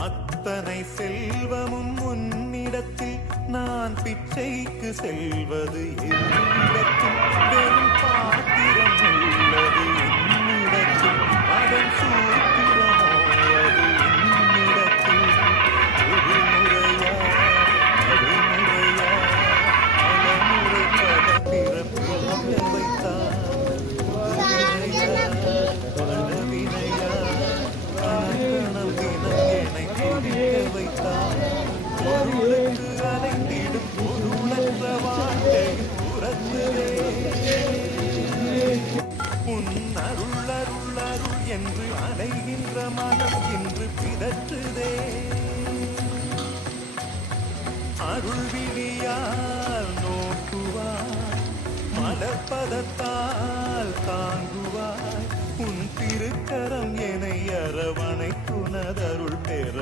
அத்தனை செல்வமும் உன்னிடத்தில் நான் பிச்சைக்கு செல்வது என்னிடத்தில் வெறும் பாத்திரம் உள்ளது என்னிடத்தில் அதன் சூத்திரமோ அது என்னிடத்தில் ஒரு முறையா பலமுறை பல பிறப்பில் வைத்தார் பலவினையா கணம் தினம் என்னை துடிக்க வைத்தார் பொருளுக்கு அலைந்திடும் பொருளற்ற வாழ்க்கையில் புறத்துதே உன் அருள் அருள் அருள் என்று அலைகின்ற மனம் இன்று பிதற்றுதே அருள் விழியால் நோக்குவாய் மலர்பதத்தால் தாங்குவாய் உன் திருக்கரம் எனை அரவணைத்துணதருள் பெற